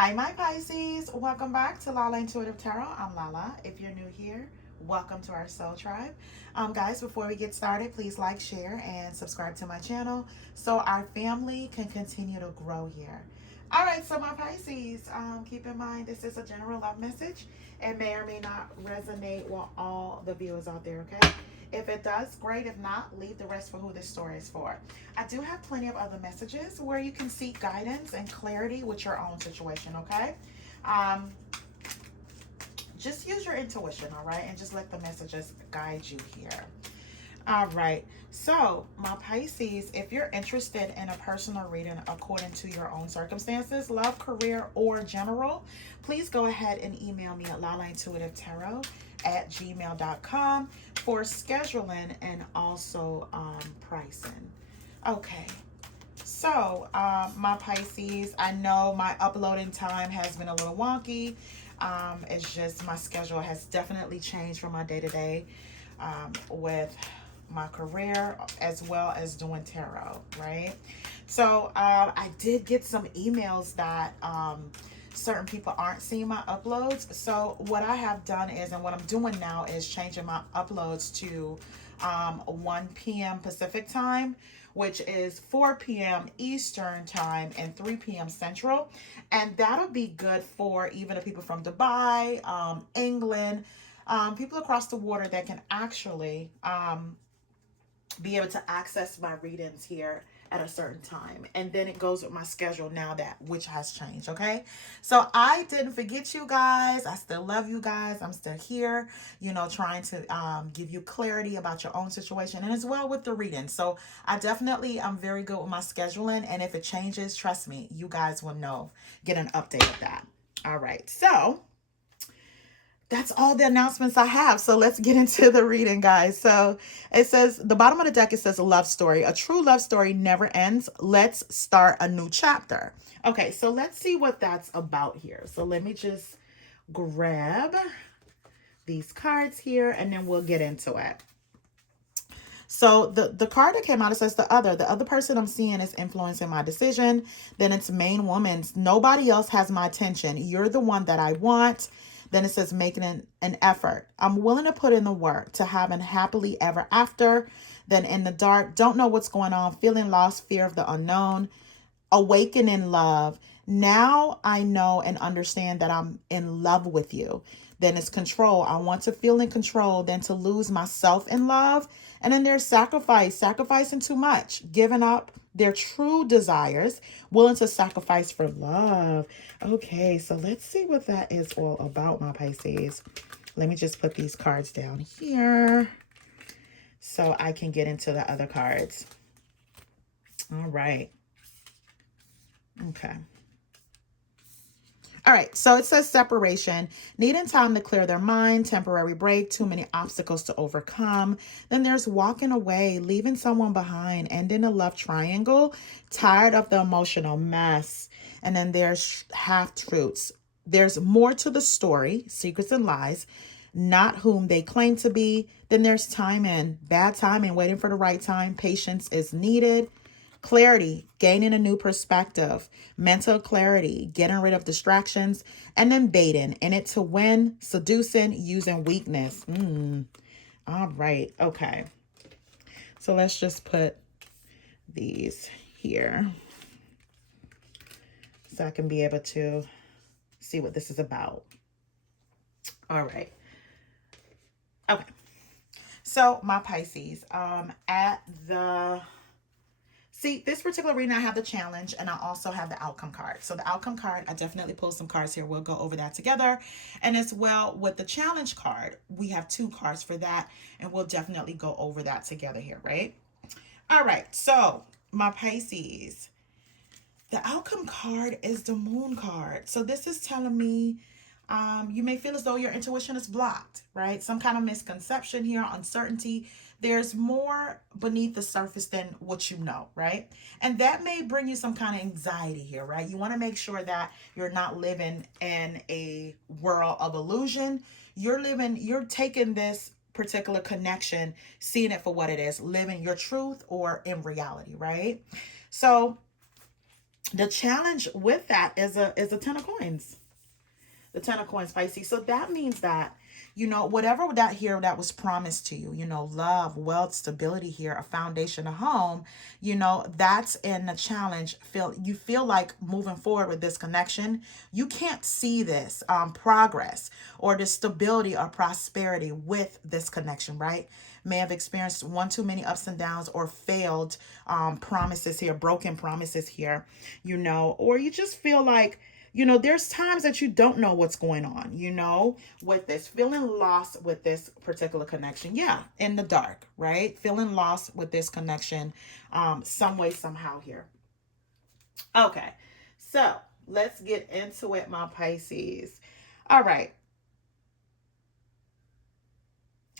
Hi, my Pisces. Welcome back to Lala Intuitive Tarot. I'm Lala. If you're new here, welcome to our soul tribe. Guys, before we get started, please like, share, and subscribe to my channel so our family can continue to grow here. All right, so my Pisces, keep in mind this is a general love message. It may or may not resonate with all the viewers out there, okay? If it does, great. If not, leave the rest for who this story is for. I do have plenty of other messages where you can seek guidance and clarity with your own situation, okay? Um, just use your intuition, all right? And just let the messages guide you here. All right. So, my Pisces, if you're interested in a personal reading according to your own circumstances, love, career, or general, please go ahead and email me at lalaintuitivetarot@gmail.com for scheduling and also pricing. Okay. So, my Pisces, I know my uploading time has been a little wonky. It's just my schedule has definitely changed from my day to day with my career as well as doing tarot, right? So I did get some emails that certain people aren't seeing my uploads. So what I have done is, and what I'm doing now is changing my uploads to 1 p.m. Pacific time, which is 4 p.m. Eastern time and 3 p.m. Central. And that'll be good for even the people from Dubai, England, people across the water that can actually be able to access my readings here at a certain time. And then it goes with my schedule now that which has changed. Okay, so I didn't forget you guys. I still love you guys. I'm still here, trying to give you clarity about your own situation and as well with the reading. So I definitely I'm very good with my scheduling, and if it changes, trust me, you guys will know, get an update of that. All right, so that's all the announcements I have. So let's get into the reading, guys. So it says, the bottom of the deck, it says a love story. A true love story never ends. Let's start a new chapter. Okay, so let's see what that's about here. So let me just grab these cards here and then we'll get into it. So the card that came out, it says the other person I'm seeing is influencing my decision. Then it's main woman's. Nobody else has my attention. You're the one that I want. Then it says making an effort. I'm willing to put in the work to have an happily ever after. Then in the dark, don't know what's going on, feeling lost, fear of the unknown, awakening love. Now I know and understand that I'm in love with you. Then it's control. I want to feel in control, then to lose myself in love. And then there's sacrificing too much, giving up their true desires, willing to sacrifice for love. Okay, so let's see what that is all about, my Pisces. Let me just put these cards down here so I can get into the other cards. All right. Okay. All right, so it says separation, needing time to clear their mind, temporary break, too many obstacles to overcome. Then there's walking away, leaving someone behind, ending a love triangle, tired of the emotional mess. And then there's half truths. There's more to the story, secrets and lies, not whom they claim to be. Then there's timing, bad timing, waiting for the right time. Patience is needed. Clarity, gaining a new perspective, mental clarity, getting rid of distractions, and then baiting, in it to win, seducing, using weakness. All right. Okay. So let's just put these here so I can be able to see what this is about. All right. Okay. So my Pisces, see, this particular reading, I have the challenge and I also have the outcome card. So the outcome card, I definitely pulled some cards here. We'll go over that together. And as well with the challenge card, we have 2 cards for that. And we'll definitely go over that together here, right? All right. So my Pisces, the outcome card is the moon card. So this is telling me you may feel as though your intuition is blocked, right? Some kind of misconception here, uncertainty. There's more beneath the surface than what you know, right? And that may bring you some kind of anxiety here, right? You want to make sure that you're not living in a world of illusion. You're taking this particular connection, seeing it for what it is, living your truth or in reality, right? So The challenge with that is a 10 of coins. The 10 of coins, Pisces. So that means that, whatever that was promised to you, love, wealth, stability here, a foundation, a home, that's in the challenge. You feel like moving forward with this connection, you can't see this progress or this stability or prosperity with this connection, right? May have experienced one too many ups and downs or failed promises here, broken promises here, or you just feel like, there's times that you don't know what's going on, with this, feeling lost with this particular connection. Yeah, in the dark, right? Feeling lost with this connection, some way, somehow here. Okay, so let's get into it, my Pisces. All right.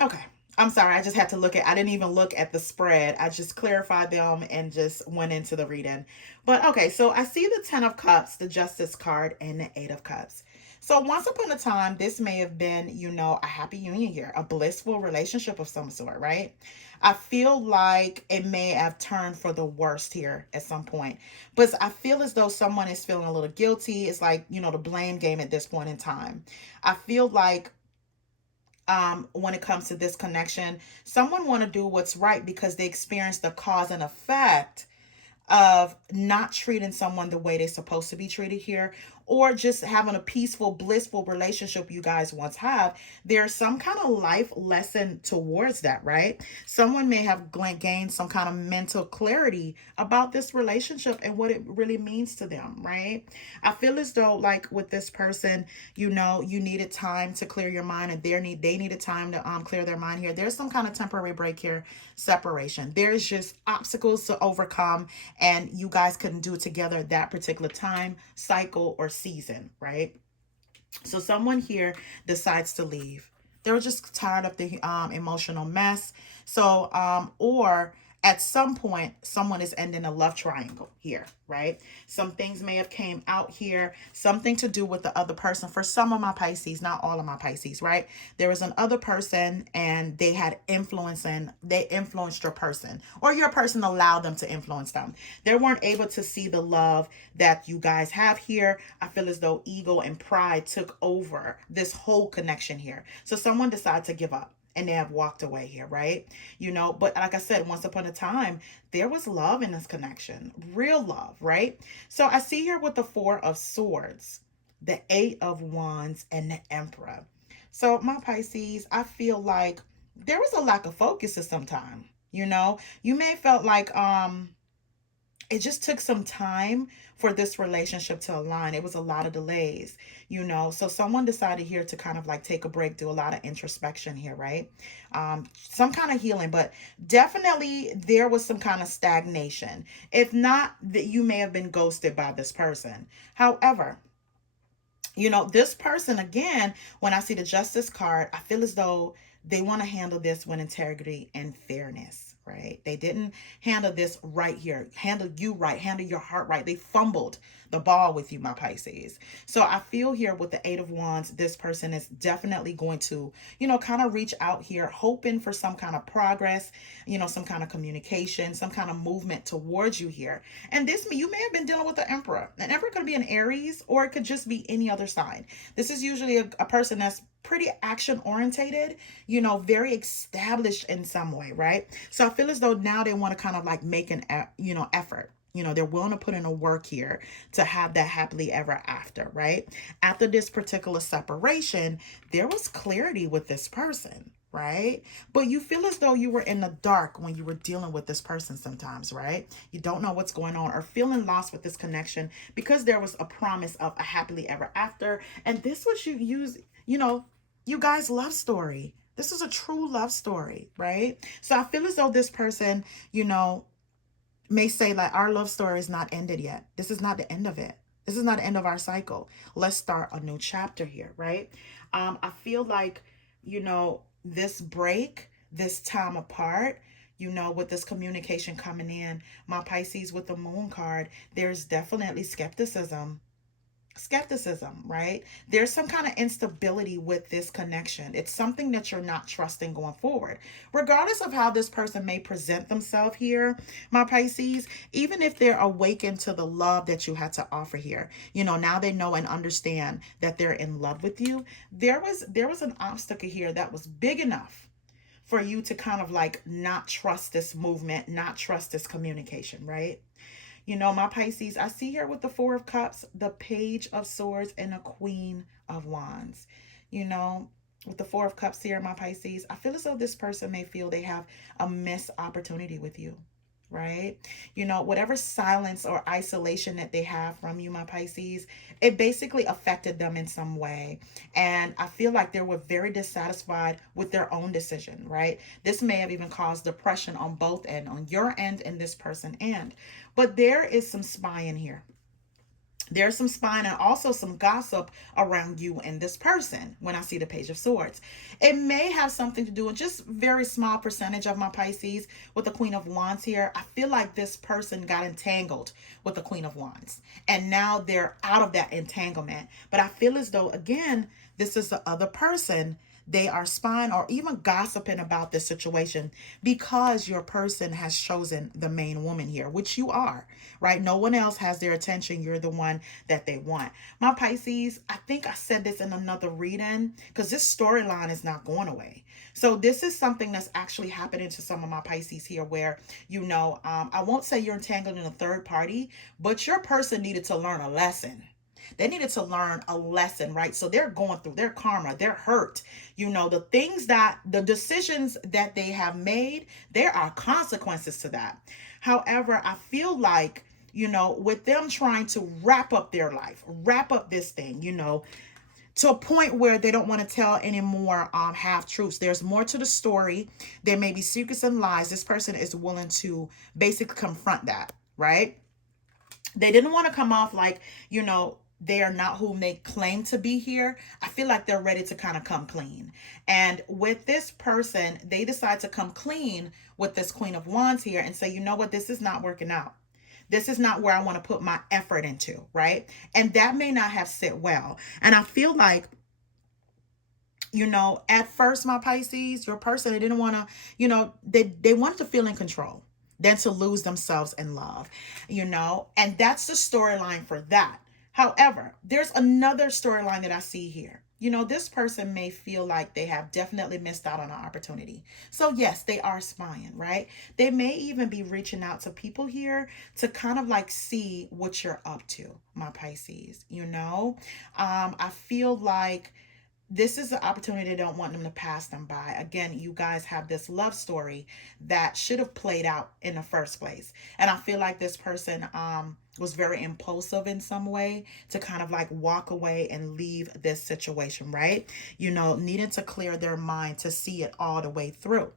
Okay. I'm sorry. I just had to I didn't even look at the spread. I just clarified them and just went into the reading. But okay, so I see the 10 of Cups, the Justice card, and the 8 of Cups. So once upon a time, this may have been, a happy union here, a blissful relationship of some sort, right? I feel like it may have turned for the worst here at some point. But I feel as though someone is feeling a little guilty. It's like, the blame game at this point in time. I feel like when it comes to this connection, someone want to do what's right because they experience the cause and effect of not treating someone the way they're supposed to be treated here, or just having a peaceful, blissful relationship you guys once have. There's some kind of life lesson towards that, right? Someone may have gained some kind of mental clarity about this relationship and what it really means to them, right? I feel as though, like with this person, you needed time to clear your mind, and they needed time to clear their mind here. There's some kind of temporary break here, separation. There's just obstacles to overcome, and you guys couldn't do it together at that particular time, cycle, or season, right? So someone here decides to leave. They were just tired of the emotional mess. So, or at some point, someone is ending a love triangle here, right? Some things may have came out here, something to do with the other person. For some of my Pisces, not all of my Pisces, right? There was an other person and they had influence, and they influenced your person, or your person allowed them to influence them. They weren't able to see the love that you guys have here. I feel as though ego and pride took over this whole connection here. So someone decided to give up and they have walked away here, right? But like I said, once upon a time, there was love in this connection, real love, right? So I see here with the 4 of Swords, the 8 of Wands, and the Emperor. So my Pisces, I feel like there was a lack of focus at some time. You may have felt like it just took some time for this relationship to align. It was a lot of delays, So someone decided here to kind of like take a break, do a lot of introspection here, right? Some kind of healing, but definitely there was some kind of stagnation. If not, that you may have been ghosted by this person. However, this person, again, when I see the Justice card, I feel as though they want to handle this with integrity and fairness, right? They didn't handle this right here, handle you right, handle your heart right. They fumbled the ball with you, my Pisces. So I feel here with the 8 of Wands, this person is definitely going to, kind of reach out here, hoping for some kind of progress, some kind of communication, some kind of movement towards you here. And you may have been dealing with the Emperor. An Emperor could be an Aries, or it could just be any other sign. This is usually a person that's pretty action orientated, very established in some way, right? So I feel as though now they want to kind of like make an, effort. They're willing to put in a work here to have that happily ever after, right? After this particular separation, there was clarity with this person, right? But you feel as though you were in the dark when you were dealing with this person sometimes, right? You don't know what's going on, or feeling lost with this connection because there was a promise of a happily ever after. And this was you guys' love story. This is a true love story, right? So I feel as though this person, may say like, our love story is not ended yet. This is not the end of it. This is not the end of our cycle. Let's start a new chapter here, right? I feel like, this break, this time apart, with this communication coming in, my Pisces with the Moon card, there's definitely skepticism. skepticism, right? There's some kind of instability with this connection. It's something that you're not trusting going forward. Regardless of how this person may present themselves here, my Pisces, even if they're awakened to the love that you had to offer here, now they know and understand that they're in love with you. There was an obstacle here that was big enough for you to kind of like not trust this movement, not trust this communication, right? My Pisces, I see here with the Four of Cups, the Page of Swords, and the Queen of Wands. You know, with the Four of Cups here, my Pisces, I feel as though this person may feel they have a missed opportunity with you, right? Whatever silence or isolation that they have from you, my Pisces, it basically affected them in some way. And I feel like they were very dissatisfied with their own decision, right? This may have even caused depression on both end, on your end and this person end. But there is some spying here. There's some spying and also some gossip around you and this person when I see the Page of Swords. It may have something to do with just very small percentage of my Pisces with the Queen of Wands here. I feel like this person got entangled with the Queen of Wands and now they're out of that entanglement. But I feel as though, again, this is the other person. They are spying or even gossiping about this situation because your person has chosen the main woman here, which you are, right? No one else has their attention. You're the one that they want. My Pisces, I think I said this in another reading because this storyline is not going away. So this is something that's actually happening to some of my Pisces here where, I won't say you're entangled in a third party, but your person needed to learn a lesson. They needed to learn a lesson, right? So they're going through their karma, they're hurt. The decisions that they have made, there are consequences to that. However, I feel like, with them trying to wrap up their life, wrap up this thing, to a point where they don't want to tell any more half truths. There's more to the story. There may be secrets and lies. This person is willing to basically confront that, right? They didn't want to come off like, they are not whom they claim to be here. I feel like they're ready to kind of come clean. And with this person, they decide to come clean with this Queen of Wands here and say, you know what, this is not working out. This is not where I want to put my effort into, right? And that may not have sit well. And I feel like, at first, my Pisces, your person, they didn't want to, they wanted to feel in control than to lose themselves in love, and that's the storyline for that. However, there's another storyline that I see here. This person may feel like they have definitely missed out on an opportunity. So yes, they are spying, right? They may even be reaching out to people here to kind of like see what you're up to, my Pisces. I feel like this is an opportunity. They don't want them to pass them by. Again, you guys have this love story that should have played out in the first place. And I feel like this person was very impulsive in some way to kind of like walk away and leave this situation, right? Needing to clear their mind to see it all the way through.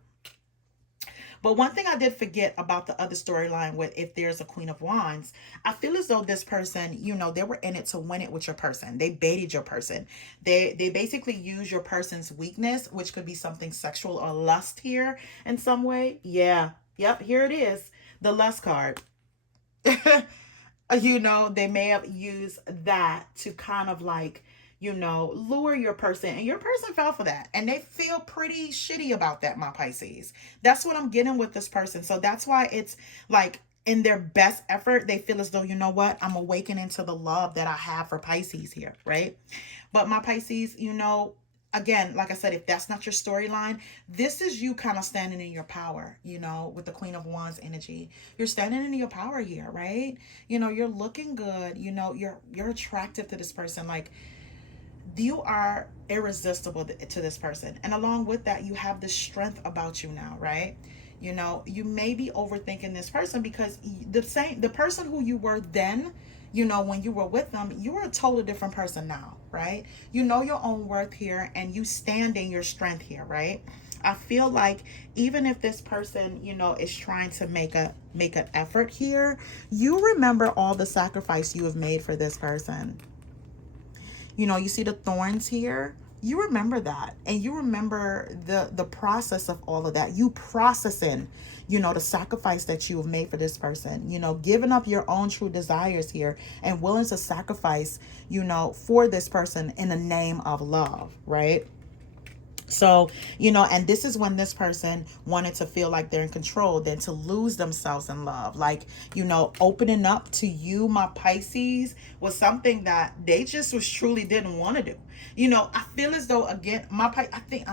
But one thing I did forget about the other storyline with if there's a Queen of Wands, I feel as though this person, they were in it to win it with your person. They baited your person. They basically use your person's weakness, which could be something sexual or lust here in some way. Yeah. Yep. Here it is. The lust card. They may have used that to kind of like, lure your person, and your person fell for that. And they feel pretty shitty about that, my Pisces. That's what I'm getting with this person. So that's why it's like in their best effort, they feel as though, you know what, I'm awakening to the love that I have for Pisces here, right? But my Pisces, again, like I said, if that's not your storyline, this is you kind of standing in your power, with the Queen of Wands energy. You're standing in your power here, right? You're looking good. You're attractive to this person. Like, you are irresistible to this person. And along with that, you have the strength about you now, right? You may be overthinking this person because the person who you were then, when you were with them, you are a totally different person now, right? You know your own worth here and you stand in your strength here, right? I feel like even if this person, is trying to make an effort here, you remember all the sacrifice you have made for this person. You see the thorns here. you remember that, and you remember the process of all of that, you processing, you know, the sacrifice that you have made for this person, you know, giving up your own true desires here and willing to sacrifice, you know, for this person in the name of love, right? So, you know, and this is when this person wanted to feel like they're in control, then to lose themselves in love. Like, you know, opening up to you, my Pisces, was something that they just was truly didn't want to do. You know, I feel as though, again, I think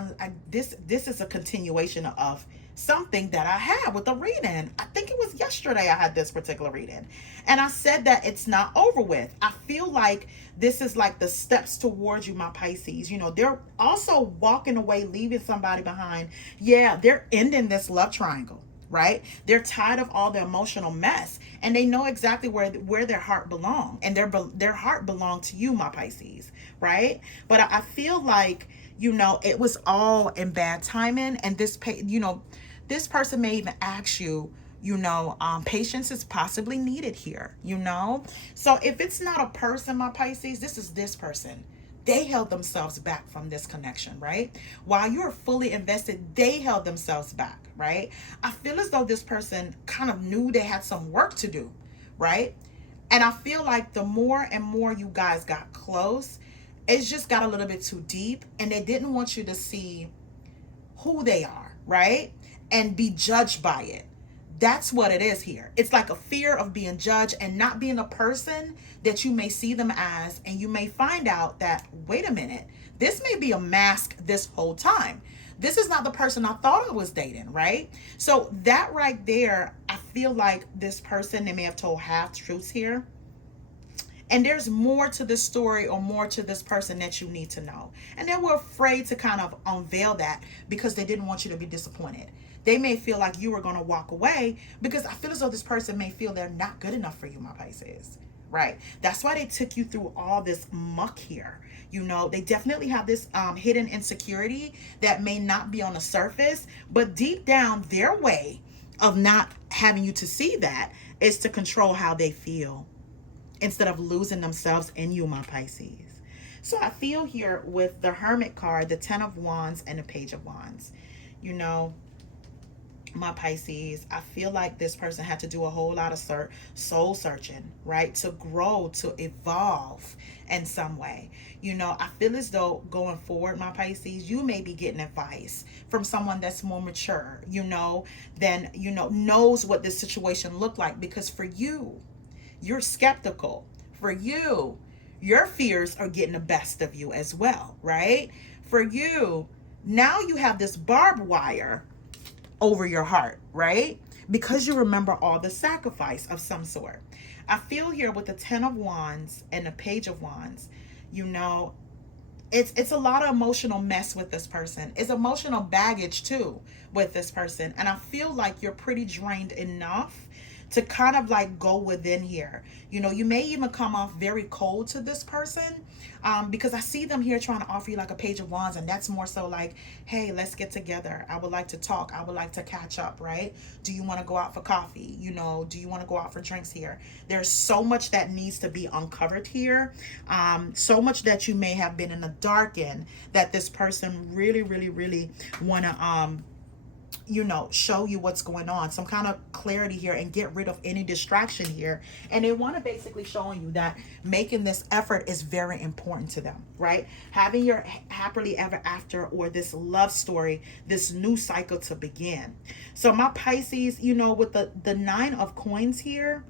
this is a continuation of something that I had with the reading. I think it was yesterday I had this particular reading. And I said that it's not over with. I feel like this is like the steps towards you, my Pisces. You know, they're also walking away, leaving somebody behind. Yeah, they're ending this love triangle, right? They're tired of all the emotional mess, and they know exactly where their heart belong, and their heart belonged to you, my Pisces, right? But I feel like, you know, it was all in bad timing, and you know, this person may even ask you, you know, patience is possibly needed here, you know? So if it's not a person, my Pisces, this is this person. They held themselves back from this connection, right? While you're fully invested, they held themselves back, right? I feel as though this person kind of knew they had some work to do, right? And I feel like the more and more you guys got close, it's just got a little bit too deep, and they didn't want you to see who they are, right? And be judged by it. That's what it is here. It's like a fear of being judged and not being a person that you may see them as, and you may find out that, wait a minute, this may be a mask this whole time. This is not the person I thought I was dating, right? So that right there, I feel like this person, they may have told half truths here. And there's more to this story or more to this person that you need to know. And they were afraid to kind of unveil that because they didn't want you to be disappointed. They may feel like you were going to walk away because I feel as though this person may feel they're not good enough for you, my Pisces, right? That's why they took you through all this muck here. You know, they definitely have this hidden insecurity that may not be on the surface, but deep down, their way of not having you to see that is to control how they feel instead of losing themselves in you, my Pisces. So I feel here with the Hermit card, the 10 of Wands, and the Page of Wands, you know, my Pisces, I feel like this person had to do a whole lot of soul searching, right? To grow, to evolve in some way. You know, I feel as though going forward, my Pisces, you may be getting advice from someone that's more mature, you know, than, you know, knows what this situation looked like. Because for you, you're skeptical. For you, your fears are getting the best of you as well, right? For you, now you have this barbed wire over your heart, right? Because you remember all the sacrifice of some sort. I feel here with the 10 of Wands and the Page of Wands, you know, it's a lot of emotional mess with this person. It's emotional baggage too with this person. And I feel like you're pretty drained enough to kind of like go within here. You know, you may even come off very cold to this person because I see them here trying to offer you like a Page of Wands, and that's more so like, hey, let's get together. I would like to talk. I would like to catch up, right? Do you want to go out for coffee? You know, do you want to go out for drinks here? There's so much that needs to be uncovered here. So much that you may have been in the dark in that this person really, really, really want to you know, show you what's going on, some kind of clarity here, and get rid of any distraction here. And they want to basically showing you that making this effort is very important to them, right? Having your happily ever after, or this love story, this new cycle to begin. So my Pisces, you know, with the 9 of coins here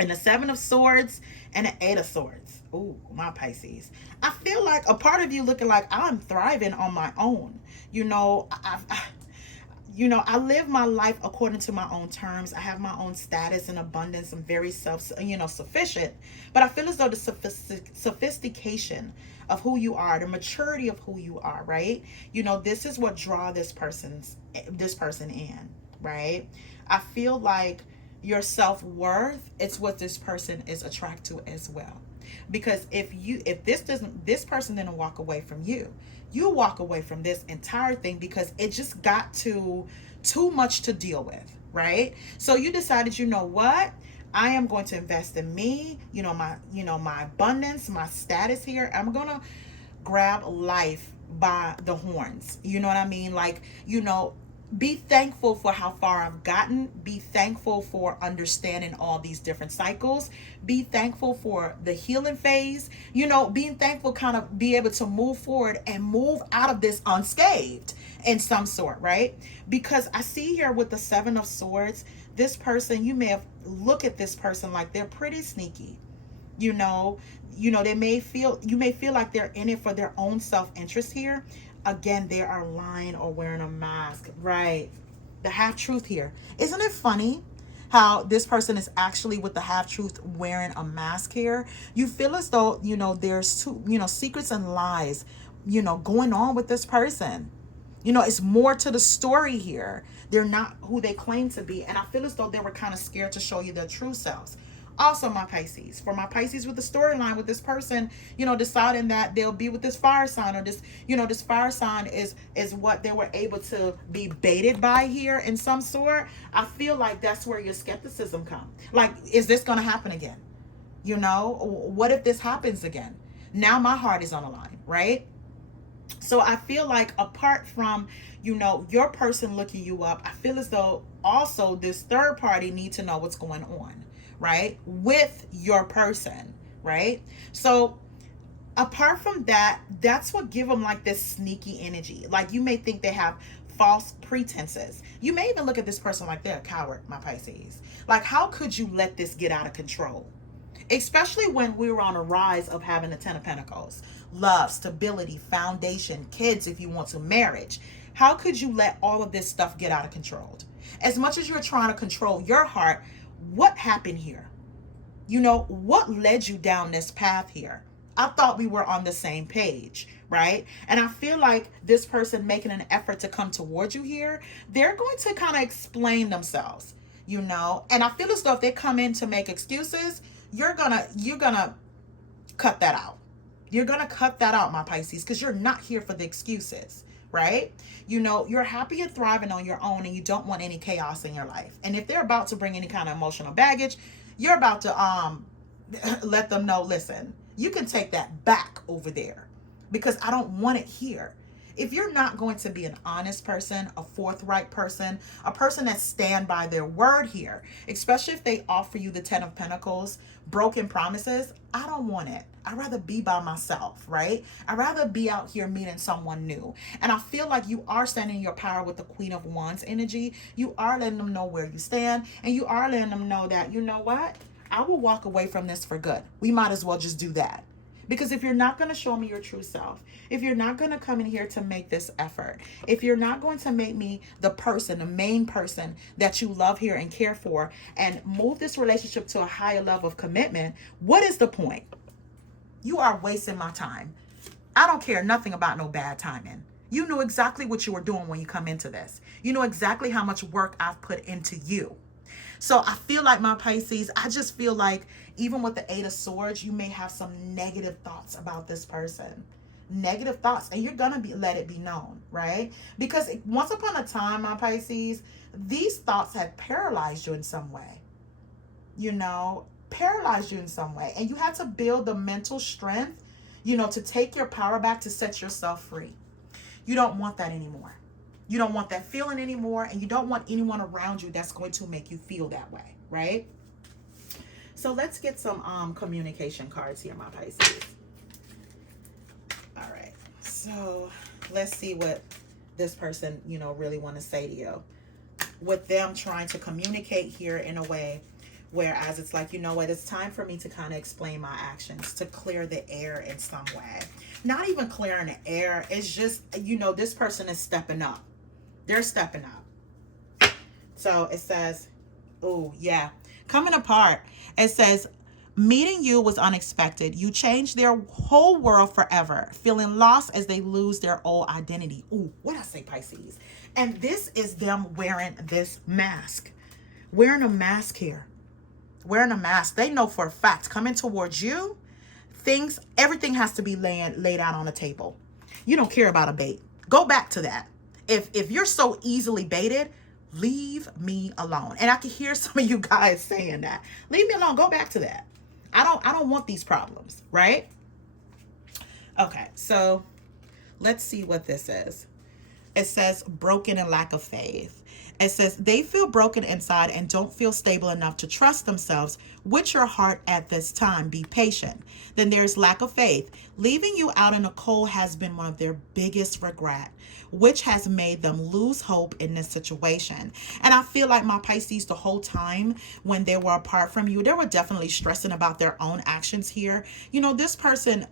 and the 7 of swords and the 8 of swords. Ooh, my Pisces. I feel like a part of you looking like I'm thriving on my own. You know, I live my life according to my own terms. I have my own status and abundance. I'm very sufficient. But I feel as though the sophistication of who you are, the maturity of who you are, right? You know, this is what draw this person in, right? I feel like your self-worth, it's what this person is attracted to as well. Because if this person didn't walk away from you, you walk away from this entire thing because it just got too much to deal with, right? So you decided, you know what? I am going to invest in me, my abundance, my status here. I'm going to grab life by the horns. You know what I mean? Like, you know, be thankful for how far I've gotten. Be thankful for understanding all these different cycles. Be thankful for the healing phase. You know, being thankful, kind of be able to move forward and move out of this unscathed in some sort, right? Because I see here with the Seven of Swords, this person, you may have look at this person like they're pretty sneaky. You know, they may feel, you may feel like they're in it for their own self-interest here. Again, they are lying or wearing a mask, right? The half-truth here. Isn't it funny how this person is actually with the half-truth wearing a mask here? You feel as though, you know, there's two, you know, secrets and lies, you know, going on with this person. You know, it's more to the story here. They're not who they claim to be. And I feel as though they were kind of scared to show you their true selves. Also, my Pisces, for my Pisces with the storyline with this person, you know, deciding that they'll be with this fire sign, or this, you know, this fire sign is what they were able to be baited by here in some sort. I feel like that's where your skepticism comes. Like, is this going to happen again? You know, what if this happens again? Now my heart is on the line, right? So I feel like apart from, you know, your person looking you up, I feel as though also this third party need to know what's going on, right, with your person, right? So apart from that, that's what give them like this sneaky energy. Like, you may think they have false pretenses. You may even look at this person like they're a coward, my Pisces. Like, how could you let this get out of control? Especially when we were on a rise of having the Ten of Pentacles. Love, stability, foundation, kids if you want to, marriage. How could you let all of this stuff get out of control? As much as you're trying to control your heart, what happened here? You know, what led you down this path here? I thought we were on the same page, right? And I feel like this person making an effort to come towards you here, they're going to kind of explain themselves, you know? And I feel as though if they come in to make excuses, you're gonna cut that out. You're gonna cut that out, my Pisces, because you're not here for the excuses, right? You know, you're happy and thriving on your own, and you don't want any chaos in your life. And if they're about to bring any kind of emotional baggage, you're about to let them know, listen, you can take that back over there, because I don't want it here. If you're not going to be an honest person, a forthright person, a person that stand by their word here, especially if they offer you the Ten of Pentacles, broken promises, I don't want it. I'd rather be by myself, right? I'd rather be out here meeting someone new. And I feel like you are standing in your power with the Queen of Wands energy. You are letting them know where you stand, and you are letting them know that, you know what? I will walk away from this for good. We might as well just do that. Because if you're not going to show me your true self, if you're not going to come in here to make this effort, if you're not going to make me the person, the main person that you love here and care for, and move this relationship to a higher level of commitment, what is the point? You are wasting my time. I don't care nothing about no bad timing. You knew exactly what you were doing when you come into this. You know exactly how much work I've put into you. So I feel like, my Pisces, I just feel like even with the Eight of Swords, you may have some negative thoughts about this person. Negative thoughts, and you're gonna let it be known, right? Because once upon a time, my Pisces, these thoughts had paralyzed you in some way. You know, paralyzed you in some way. And you had to build the mental strength, you know, to take your power back, to set yourself free. You don't want that anymore. You don't want that feeling anymore, and you don't want anyone around you that's going to make you feel that way, right? So let's get some communication cards here, my Pisces. All right. So let's see what this person, you know, really want to say to you. With them trying to communicate here in a way, whereas it's like, you know what, it's time for me to kind of explain my actions, to clear the air in some way. Not even clearing the air. It's just, you know, this person is stepping up. They're stepping up. So it says, oh, yeah. Coming apart. It says, meeting you was unexpected. You changed their whole world forever. Feeling lost as they lose their old identity. Ooh, what I say, Pisces? And this is them wearing this mask. Wearing a mask here. Wearing a mask. They know for a fact, coming towards you, everything has to be laid out on the table. You don't care about a bait. Go back to that. If you're so easily baited, leave me alone. And I can hear some of you guys saying that. Leave me alone. Go back to that. I don't want these problems, right? Okay, so let's see what this is. It says broken and lack of faith. It says they feel broken inside and don't feel stable enough to trust themselves with your heart at this time. Be patient. Then there's lack of faith. Leaving you out in the cold has been one of their biggest regret, which has made them lose hope in this situation. And I feel like my Pisces, the whole time when they were apart from you, they were definitely stressing about their own actions here. This person,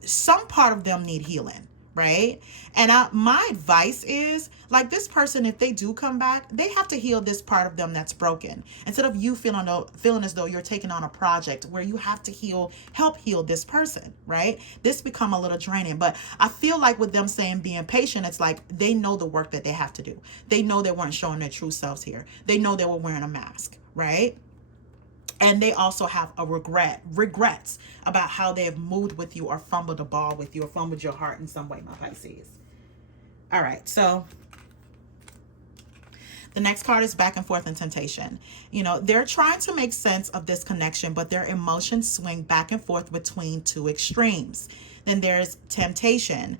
some part of them need healing, right? And my advice is, like, this person, if they do come back, they have to heal this part of them that's broken. Instead of you feeling as though you're taking on a project where you have to help heal this person, right? This become a little draining. But I feel like with them saying being patient, it's like they know the work that they have to do. They know they weren't showing their true selves here. They know they were wearing a mask, right? And they also have regrets about how they have moved with you or fumbled the ball with you or fumbled your heart in some way, my Pisces. All right, so the next card is back and forth and temptation. They're trying to make sense of this connection, but their emotions swing back and forth between two extremes. Then there's temptation.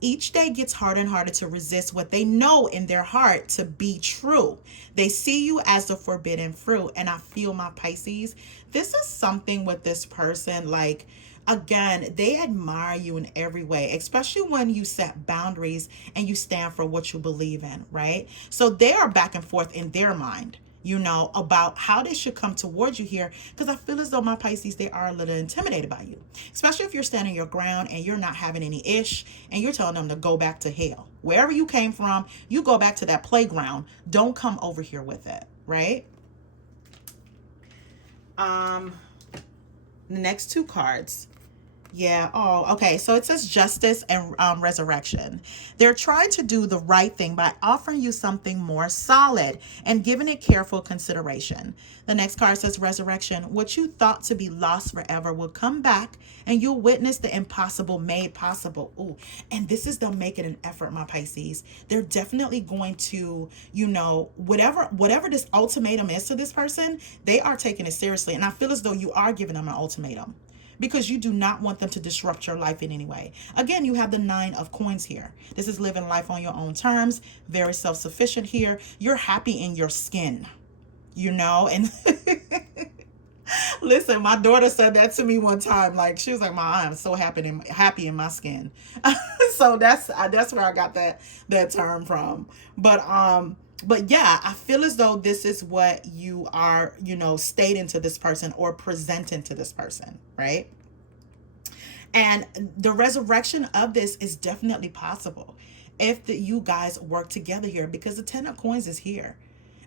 Each day gets harder and harder to resist what they know in their heart to be true. They see you as the forbidden fruit. And I feel, my Pisces, this is something with this person, like, again, they admire you in every way, especially when you set boundaries and you stand for what you believe in, right? So they are back and forth in their mind, about how they should come towards you here. Because I feel as though, my Pisces, they are a little intimidated by you, especially if you're standing your ground and you're not having any ish and you're telling them to go back to hell. Wherever you came from, you go back to that playground. Don't come over here with it, right? The next two cards. Yeah. Oh, okay. So it says justice and resurrection. They're trying to do the right thing by offering you something more solid and giving it careful consideration. The next card says resurrection. What you thought to be lost forever will come back and you'll witness the impossible made possible. Ooh, and this is them making an effort, my Pisces. They're definitely going to, whatever this ultimatum is to this person, they are taking it seriously. And I feel as though you are giving them an ultimatum, because you do not want them to disrupt your life in any way. Again, you have the 9 of coins here. This is living life on your own terms, very self-sufficient here. You're happy in your skin, and listen, my daughter said that to me one time. Like, she was like, "Ma, I am so happy in my skin." So that's where I got that term from. But yeah, I feel as though this is what you are, stating to this person or presenting to this person, right? And the resurrection of this is definitely possible if you guys work together here, because the 10 of coins is here.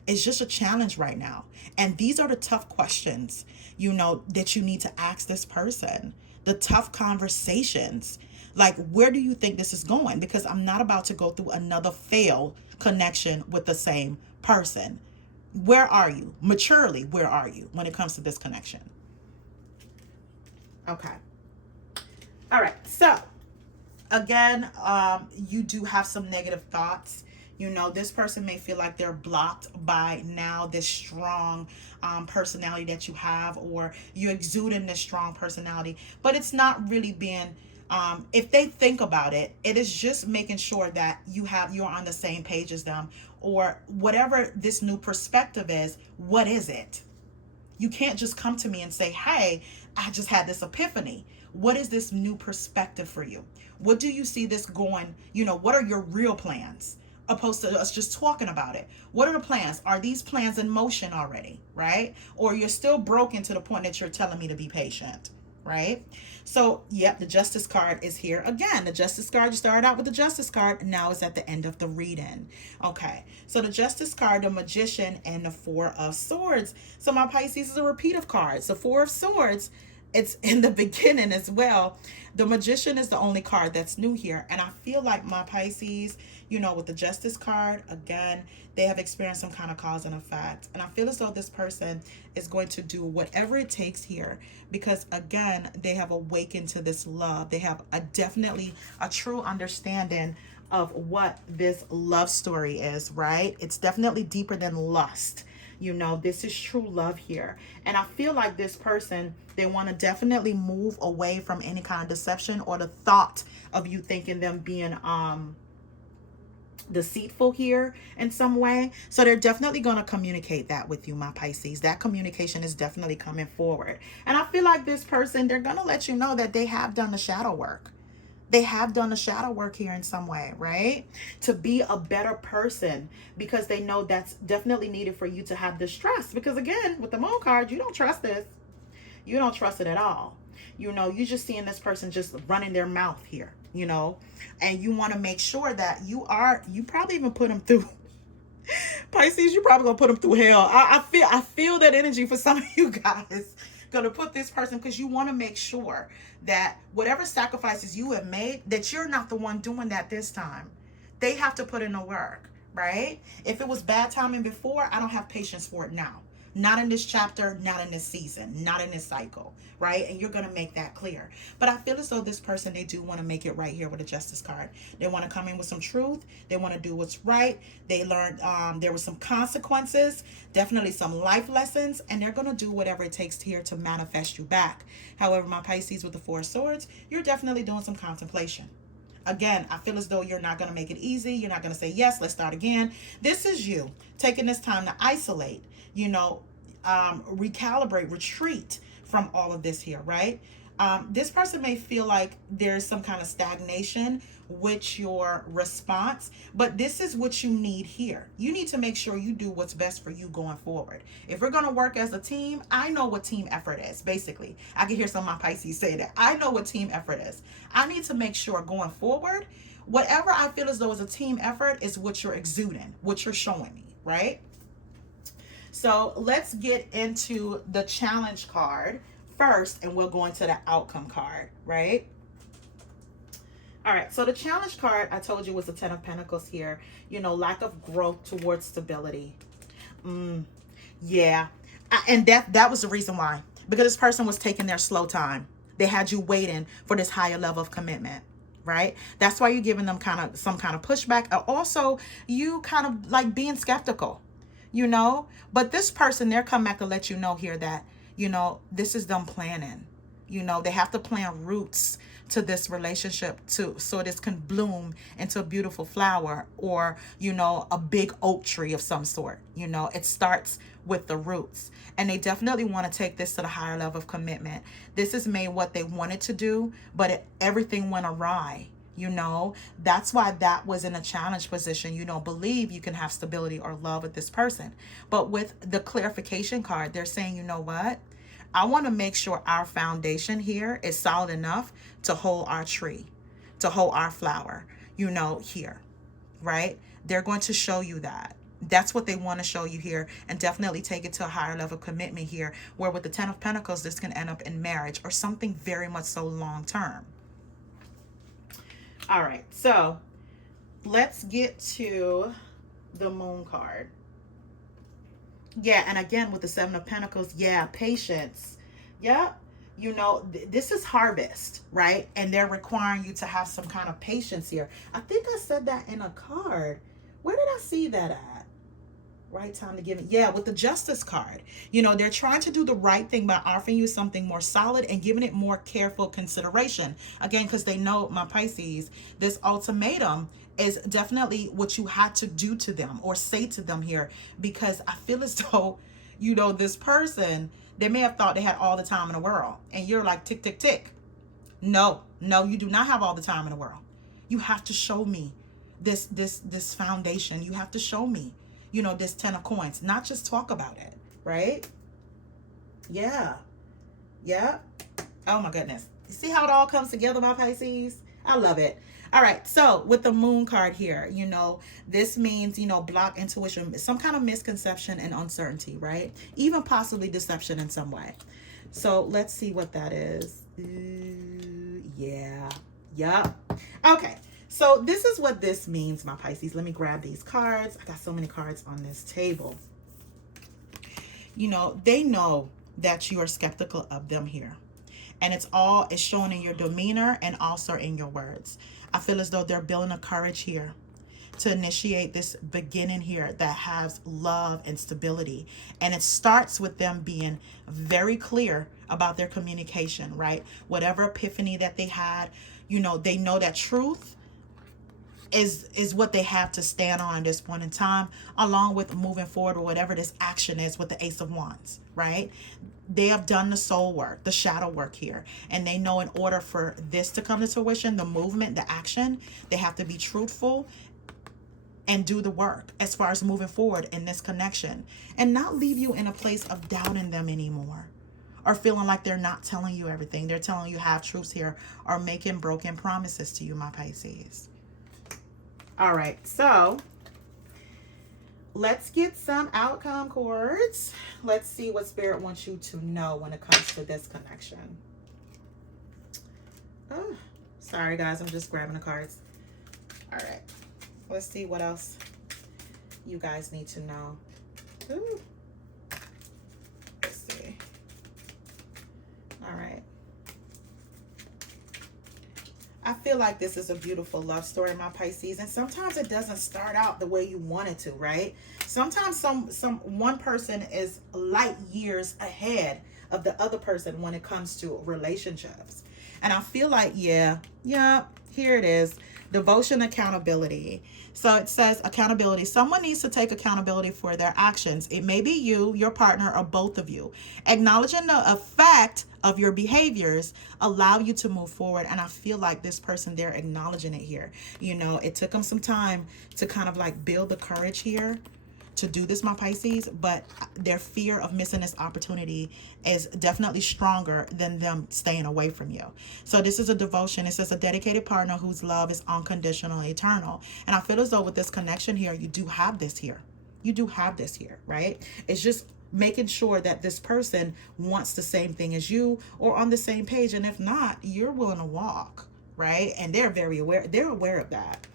It's just a challenge right now. And these are the tough questions, that you need to ask this person. The tough conversations. Like, where do you think this is going? Because I'm not about to go through another failed connection with the same person. Where are you? Maturely, where are you when it comes to this connection? Okay. All right. So, again, you do have some negative thoughts. This person may feel like they're blocked by now this strong personality that you have, or you exuding this strong personality, but it's not really being, if they think about it, it is just making sure that you're on the same page as them, or whatever this new perspective is. What is it? You can't just come to me and say, "Hey, I just had this epiphany." What is this new perspective for you? What do you see this going? What are your real plans? Opposed to us just talking about it. What are the plans? Are these plans in motion already, right? Or you're still broken to the point that you're telling me to be patient, right? So, yep, the Justice card is here. Again, the Justice card, you started out with the Justice card, now is at the end of the reading. Okay, so the Justice card, the Magician, and the Four of Swords. So my Pisces is a repeat of cards. The Four of Swords, it's in the beginning as well. The Magician is the only card that's new here. And I feel like my Pisces, with the Justice card, again, they have experienced some kind of cause and effect. And I feel as though this person is going to do whatever it takes here, because, again, they have awakened to this love. They have definitely a true understanding of what this love story is, right? It's definitely deeper than lust. You know, this is true love here. And I feel like this person, they want to definitely move away from any kind of deception or the thought of you thinking them being deceitful here in some way. So they're definitely going to communicate that with you, my Pisces. That communication is definitely coming forward. And I feel like this person, they're going to let you know that they have done the shadow work. They have done the shadow work here in some way, right? To be a better person, because they know that's definitely needed for you to have this trust. Because again, with the moon card, you don't trust this. You don't trust it at all. You know, you're just seeing this person just running their mouth here, you know, and you want to make sure that you probably even put them through Pisces, you probably gonna put them through hell. I feel that energy for some of you guys. Gonna put this person, because you want to make sure that whatever sacrifices you have made, that you're not the one doing that this time. They have to put in the work, right? If it was bad timing before, I don't have patience for it now. Not in this chapter, not in this season, not in this cycle, right? And you're going to make that clear. But I feel as though this person, they do want to make it right here with a Justice card. They want to come in with some truth. They want to do what's right. They learned there were some consequences, definitely some life lessons, and they're going to do whatever it takes here to manifest you back. However, my Pisces with the Four of Swords, you're definitely doing some contemplation. Again, I feel as though you're not going to make it easy. You're not going to say, yes, let's start again. This is you taking this time to isolate, you know, recalibrate, retreat from all of this here, right? This person may feel like there's some kind of stagnation with your response, but this is what you need here. You need to make sure you do what's best for you going forward. If we're going to work as a team, I know what team effort is. Basically, I can hear some of my Pisces say that. I know what team effort is. I need to make sure going forward, whatever I feel as though is a team effort is what you're exuding, what you're showing me, right? So let's get into the challenge card first, and we'll go into the outcome card, right? All right, so the challenge card, I told you, was the Ten of Pentacles here. You know, lack of growth towards stability. Yeah. And that was the reason why. Because this person was taking their slow time. They had you waiting for this higher level of commitment, right? That's why you're giving them some kind of pushback. Also, you kind of like being skeptical, you know? But this person, they're coming back to let you know here that, you know, this is them planning. You know, they have to plant roots to this relationship so this can bloom into a beautiful flower, or, you know, a big oak tree of some sort. You know, it starts with the roots, and they definitely want to take this to the higher level of commitment. This is made what they wanted to do, but everything went awry. You know, that's why that was in a challenge position. You don't believe you can have stability or love with this person. But with the clarification card, they're saying, you know what? I want to make sure our foundation here is solid enough to hold our tree, to hold our flower, you know, here, right? They're going to show you that. That's what they want to show you here, and definitely take it to a higher level of commitment here, where with the Ten of Pentacles, this can end up in marriage or something very much so long term. All right, so let's get to the Moon card. Yeah, and again, with the Seven of Pentacles, yeah, patience. Yeah, you know, this is harvest, right? And they're requiring you to have some kind of patience here. I think I said that in a card. Where did I see that at? Right time to give it. Yeah, with the Justice card. You know, they're trying to do the right thing by offering you something more solid and giving it more careful consideration. Again, because they know, my Pisces, this ultimatum is definitely what you had to do to them or say to them here, because I feel as though, you know, this person, they may have thought they had all the time in the world, and you're like, tick, tick, tick. No, you do not have all the time in the world. You have to show me this foundation. You have to show me, you know, this 10 of coins, not just talk about it, right? Yeah. Oh my goodness. You see how it all comes together, my Pisces? I love it. All right, so with the Moon card here, you know, this means, you know, block intuition, some kind of misconception and uncertainty, right? Even possibly deception in some way. So let's see what that is. Yeah. Okay, so this is what this means, my Pisces. Let me grab these cards. I got so many cards on this table. You know, they know that you are skeptical of them here. And it's shown in your demeanor and also in your words. I feel as though they're building a courage here to initiate this beginning here that has love and stability. And it starts with them being very clear about their communication, right? Whatever epiphany that they had, you know, they know that truth is what they have to stand on at this point in time, along with moving forward or whatever this action is with the Ace of Wands, right? They have done the soul work, the shadow work here, and they know in order for this to come to fruition, the movement, the action, they have to be truthful and do the work as far as moving forward in this connection, and not leave you in a place of doubting them anymore, or feeling like they're not telling you everything. They're telling you half truths here, or making broken promises to you, my Pisces. All right, so let's get some outcome cards. Let's see what Spirit wants you to know when it comes to this connection. Oh, sorry guys, I'm just grabbing the cards. All right, let's see what else you guys need to know. Ooh. Let's see. All right. I feel like this is a beautiful love story, my Pisces, and sometimes it doesn't start out the way you want it to, right? Sometimes one person is light years ahead of the other person when it comes to relationships. And I feel like, yeah, here it is. Devotion, accountability. So it says accountability. Someone needs to take accountability for their actions. It may be you, your partner, or both of you. Acknowledging the effect of your behaviors allow you to move forward. And I feel like this person, they're acknowledging it here. You know, it took them some time to kind of like build the courage here to do this, my Pisces, but their fear of missing this opportunity is definitely stronger than them staying away from you. So this is a devotion. It says a dedicated partner whose love is unconditional and eternal. And I feel as though with this connection here, you do have this here. You do have this here, right? It's just making sure that this person wants the same thing as you or on the same page. And if not, you're willing to walk, right? And they're very aware. They're aware of that.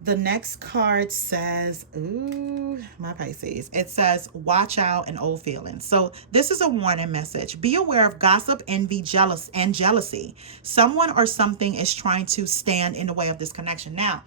The next card says, ooh, my Pisces. It says, watch out and old feelings. So this is a warning message. Be aware of gossip, envy, jealousy. Someone or something is trying to stand in the way of this connection. Now,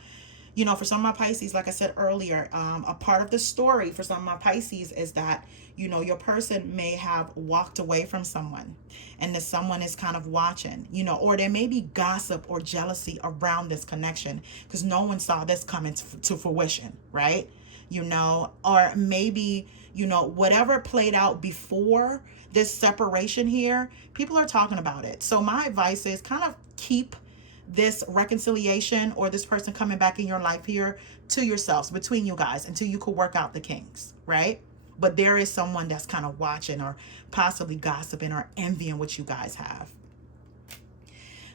you know, for some of my Pisces, like I said earlier, a part of the story for some of my Pisces is that, you know, your person may have walked away from someone and that someone is kind of watching, you know, or there may be gossip or jealousy around this connection because no one saw this coming to fruition, right? You know, or maybe, you know, whatever played out before this separation here, people are talking about it. So my advice is kind of keep this reconciliation or this person coming back in your life here to yourselves, between you guys, until you could work out the kinks, right? But there is someone that's kind of watching or possibly gossiping or envying what you guys have.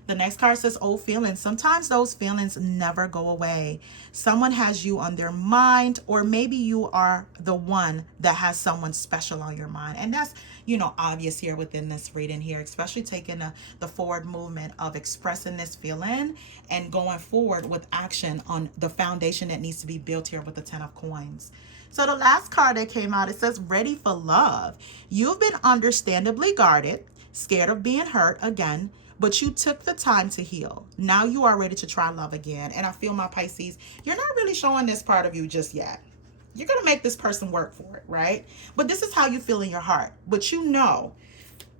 The next card says old feelings. Sometimes those feelings never go away. Someone has you on their mind, or maybe you are the one that has someone special on your mind. And that's, you know, obvious here within this reading here, especially taking the forward movement of expressing this feeling and going forward with action on the foundation that needs to be built here with the 10 of coins. So the last card that came out, it says ready for love. You've been understandably guarded, scared of being hurt again, but you took the time to heal. Now you are ready to try love again. And I feel, my Pisces, you're not really showing this part of you just yet. You're going to make this person work for it, right? But this is how you feel in your heart. But you know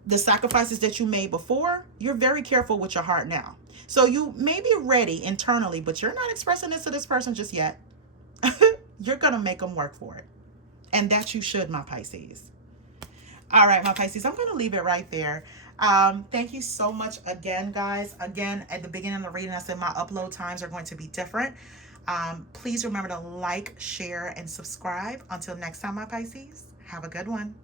the sacrifices that you made before, you're very careful with your heart now. So you may be ready internally, but you're not expressing this to this person just yet. You're going to make them work for it. And that you should, my Pisces. All right, my Pisces, I'm going to leave it right there. Thank you so much again, guys. Again, at the beginning of the reading, I said my upload times are going to be different. Please remember to like, share, and subscribe. Until next time, my Pisces, have a good one.